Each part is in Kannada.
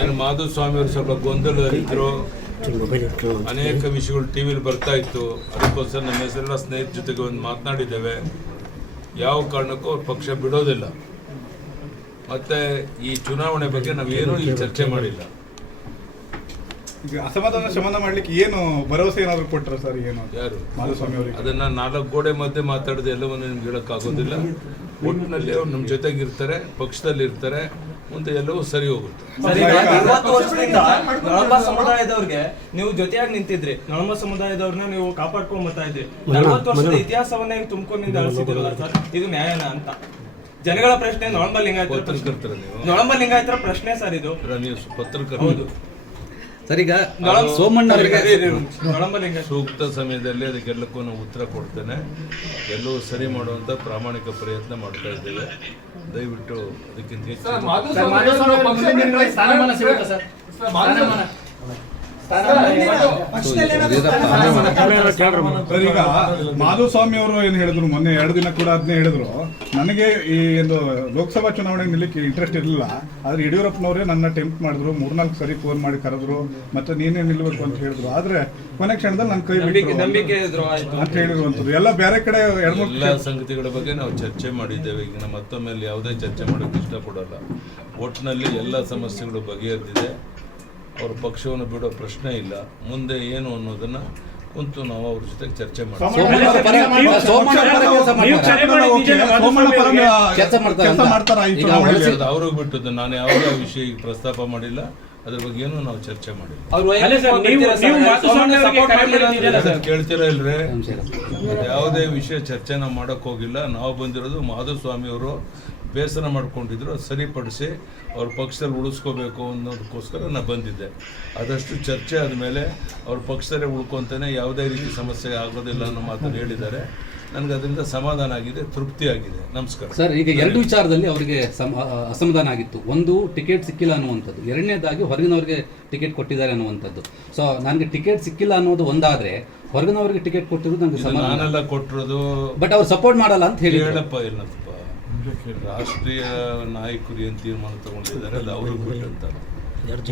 ಏನು ಮಾಧುಸ್ವಾಮಿ ಅವರು ಸ್ವಲ್ಪ ಗೊಂದಲದಲ್ಲಿದ್ದರು, ಅನೇಕ ವಿಷಯಗಳು ಟಿವಿಲಿ ಬರ್ತಾ ಇತ್ತು. ಅದಕ್ಕೋಸ್ಕರ ನಮ್ಮ ಹೆಸರೆಲ್ಲ ಸ್ನೇಹಿತರ ಜೊತೆಗೆ ಒಂದು ಮಾತನಾಡಿದ್ದೇವೆ. ಯಾವ ಕಾರಣಕ್ಕೂ ಅವ್ರ ಪಕ್ಷ ಬಿಡೋದಿಲ್ಲ. ಮತ್ತೆ ಈ ಚುನಾವಣೆ ಬಗ್ಗೆ ನಾವೇನೂ ಇಲ್ಲಿ ಚರ್ಚೆ ಮಾಡಿಲ್ಲ. ಅಸಮಾಧಾನ ಶಮನ ಮಾಡ್ಲಿಕ್ಕೆ ಏನು ಭರವಸೆ ಏನಾದ್ರು ಕೊಟ್ಟರು ಸರ್? ಏನು ಯಾರು ಮಾಧುಸ್ವಾಮಿ ಅವರಿಗೆ? ಅದನ್ನ 4 ಗೋಡೆ ಮಧ್ಯೆ ಮಾತಾಡಿದ ಎಲ್ಲವನ್ನು ನಿಮ್ಗೆ ಹೇಳೋಕ್ಕಾಗೋದಿಲ್ಲ. ಒಟ್ಟಿನಲ್ಲಿ ಅವ್ರು ನಮ್ಮ ಜೊತೆಗೆ ಇರ್ತಾರೆ, ಪಕ್ಷದಲ್ಲಿ ಇರ್ತಾರೆ, ಮುಂದೆ ಎಲ್ಲವೂ ಸರಿ ಹೋಗುತ್ತೆ. 40 ವರ್ಷದಿಂದ ನಳಂಬ ಸಮುದಾಯದವ್ರಿಗೆ ನೀವು ಜೊತೆಯಾಗಿ ನಿಂತಿದ್ರಿ, ನಳಂಬ ಸಮುದಾಯದವ್ರನ್ನ ನೀವು ಕಾಪಾಡ್ಕೊಂಡ್ ಬರ್ತಾ ಇದ್ರಿ. 40 ವರ್ಷದ ಇತಿಹಾಸವನ್ನೇ ತುಂಬಿಕೊಂಡಿಂದ ಅಳಿಸಿದಿರಲ್ಲ ಸರ್, ಇದು ನ್ಯಾಯನ ಅಂತ ಜನಗಳ ಪ್ರಶ್ನೆ. ನಳಂಬ ಲಿಂಗಾಯತರ ಪ್ರಶ್ನೆ ಸರ್ ಇದು. ನೀವು ಪತ್ರಕರ್ತರು ಸರ್, ಈಗ ಸೋಮಣ್ಣ ಸೂಕ್ತ ಸಮಯದಲ್ಲಿ ಅದಕ್ಕೆಲ್ಲಕ್ಕೂ ನಾವು ಉತ್ತರ ಕೊಡ್ತೇನೆ. ಎಲ್ಲವೂ ಸರಿ ಮಾಡುವಂತ ಪ್ರಾಮಾಣಿಕ ಪ್ರಯತ್ನ ಮಾಡ್ತಾ ಇದ್ದೇವೆ. ದಯವಿಟ್ಟು ಅದಕ್ಕಿಂತ ಹೆಚ್ಚು ಈಗ ಮಾಧುಸ್ವಾಮಿ ಅವರು ಏನ್ ಹೇಳಿದ್ರು ಮೊನ್ನೆ 2 ದಿನ ಕೂಡ ಅದನ್ನೇ ಹೇಳಿದ್ರು, ನನಗೆ ಈ ಒಂದು ಲೋಕಸಭಾ ಚುನಾವಣೆಗೆ ನಿಲ್ಲಕ್ಕೆ ಇಂಟ್ರೆಸ್ಟ್ ಇರಲಿಲ್ಲ, ಆದ್ರೆ ಯಡಿಯೂರಪ್ಪನವರೇ ನನ್ನ ಟೆಂಪ್ಟ್ ಮಾಡಿದ್ರು, 3-4 ಸರಿ ಫೋನ್ ಮಾಡಿ ಕರೆದ್ರು, ಮತ್ತೆ ನೀನೇ ನಿಲ್ಬೇಕು ಅಂತ ಹೇಳಿದ್ರು. ಆದ್ರೆ ಕೊನೆ ಕ್ಷಣದಲ್ಲಿ ನನ್ನ ಕೈ ಬಿಟ್ಟು ಅಂತ ಹೇಳಿರುವಂತದ್ದು ಎಲ್ಲ ಬೇರೆ ಕಡೆ ಎಲ್ಲ ಸಂಗತಿಗಳ ಬಗ್ಗೆ ನಾವು ಚರ್ಚೆ ಮಾಡಿದ್ದೇವೆ. ಈಗ ನಮ್ಮ ಮತ್ತೊಮ್ಮೆ ಯಾವುದೇ ಚರ್ಚೆ ಮಾಡೋಕೆ ಇಷ್ಟಪಡಲ್ಲ. ಒಟ್ಟಿನಲ್ಲಿ ಎಲ್ಲ ಸಮಸ್ಯೆಗಳು ಬಗೆಹರಿದಿದೆ. ಅವ್ರ ಪಕ್ಷವನ್ನು ಬಿಡೋ ಪ್ರಶ್ನೆ ಇಲ್ಲ. ಮುಂದೆ ಏನು ಅನ್ನೋದನ್ನ ಕುಂತು ನಾವು ಅವ್ರ ಜೊತೆ ಚರ್ಚೆ ಮಾಡ್ತೀವಿ. ಅವ್ರಿಗೆ ಬಿಟ್ಟದ್ದು, ನಾನು ಯಾವುದೇ ವಿಷಯ ಈಗ ಪ್ರಸ್ತಾಪ ಮಾಡಿಲ್ಲ. ಅದ್ರ ಬಗ್ಗೆ ಏನು ನಾವು ಚರ್ಚೆ ಮಾಡಿಲ್ಲ. ಕೇಳ್ತೀರಾ ಇಲ್ರೇ? ಯಾವುದೇ ವಿಷಯ ಚರ್ಚೆ ನಾವು ಮಾಡಕ್ ಹೋಗಿಲ್ಲ. ನಾವು ಬಂದಿರೋದು ಮಾಧುಸ್ವಾಮಿ ಅವರು ಬೇಸರ ಮಾಡ್ಕೊಂಡಿದ್ರು, ಸರಿಪಡಿಸಿ ಅವ್ರ ಪಕ್ಷದಲ್ಲಿ ಉಳಿಸ್ಕೋಬೇಕು ಅನ್ನೋದಕ್ಕೋಸ್ಕರ ನಾನು ಬಂದಿದ್ದೆ. ಆದಷ್ಟು ಚರ್ಚೆ ಆದಮೇಲೆ ಅವ್ರ ಪಕ್ಷದಲ್ಲೇ ಉಳ್ಕೊಂತಾನೆ, ಯಾವುದೇ ರೀತಿ ಸಮಸ್ಯೆ ಆಗೋದಿಲ್ಲ ಅನ್ನೋ ಮಾತನ್ನು ಹೇಳಿದ್ದಾರೆ. ನನಗೆ ಅದರಿಂದ ಸಮಾಧಾನ ಆಗಿದೆ, ತೃಪ್ತಿ ಆಗಿದೆ. ನಮಸ್ಕಾರ ಸರ್. ಈಗ 2 ವಿಚಾರದಲ್ಲಿ ಅವರಿಗೆ ಅಸಮಾಧಾನ ಆಗಿತ್ತು. ಒಂದು, ಟಿಕೆಟ್ ಸಿಕ್ಕಿಲ್ಲ ಅನ್ನುವಂಥದ್ದು. 2ನೇದಾಗಿ ಹೊರಗಿನವರಿಗೆ ಟಿಕೆಟ್ ಕೊಟ್ಟಿದ್ದಾರೆ ಅನ್ನುವಂಥದ್ದು. ಸೊ ನನಗೆ ಟಿಕೆಟ್ ಸಿಕ್ಕಿಲ್ಲ ಅನ್ನೋದು ಒಂದಾದ್ರೆ, ಹೊರಗಿನವರಿಗೆ ಟಿಕೆಟ್ ಕೊಟ್ಟಿರೋದು ನನಗೆ ಸಮಾಧಾನ. ನಾನೆಲ್ಲ ಕೊಟ್ಟಿರೋದು, ಬಟ್ ಅವ್ರು ಸಪೋರ್ಟ್ ಮಾಡಲ್ಲ ಅಂತ ಹೇಳಿ ಹೇಳಪ್ಪ. ಏನಪ್ಪ, ರಾಷ್ಟ್ರೀಯ ನಾಯಕರು ಏನು ತೀರ್ಮಾನ ತಗೊಂಡಿದ್ದಾರೆ ಅದು ಅವ್ರಿಗೆ ಬಿಟ್ಟಂತ,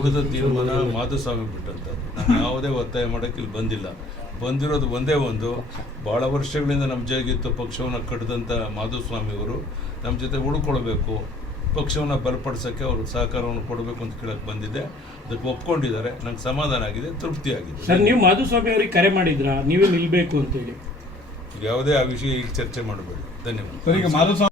ಉಳಿದ ತೀರ್ಮಾನ ಮಾಧುಸ್ವಾಮಿ ಬಿಟ್ಟಂತ. ನಾನು ಯಾವುದೇ ಒತ್ತಾಯ ಮಾಡೋಕ್ಕೆ ಇಲ್ಲಿ ಬಂದಿಲ್ಲ. ಬಂದಿರೋದು ಒಂದೇ ಒಂದು, ಭಾಳ ವರ್ಷಗಳಿಂದ ನಮ್ಮ ಜೊತೆಗಿತ್ತು ಪಕ್ಷವನ್ನು ಕಟ್ಟಿದಂಥ ಮಾಧುಸ್ವಾಮಿ ಅವರು ನಮ್ಮ ಜೊತೆ ಉಳ್ಕೊಳ್ಬೇಕು, ಪಕ್ಷವನ್ನು ಬಲಪಡಿಸೋಕ್ಕೆ ಅವರು ಸಹಕಾರವನ್ನು ಕೊಡಬೇಕು ಅಂತ ಕೇಳಕ್ಕೆ ಬಂದಿದ್ದೆ. ಅದಕ್ಕೆ ಒಪ್ಕೊಂಡಿದ್ದಾರೆ. ನಂಗೆ ಸಮಾಧಾನ ಆಗಿದೆ, ತೃಪ್ತಿ ಆಗಿದೆ. ಸರ್, ನೀವು ಮಾಧುಸ್ವಾಮಿ ಅವರಿಗೆ ಕರೆ ಮಾಡಿದ್ರಾ ನೀವೇ ನಿಲ್ಬೇಕು ಅಂತೇಳಿ? ಯಾವುದೇ ಆ ವಿಷಯ ಈಗ ಚರ್ಚೆ ಮಾಡಬೇಡಿ. ಧನ್ಯವಾದ.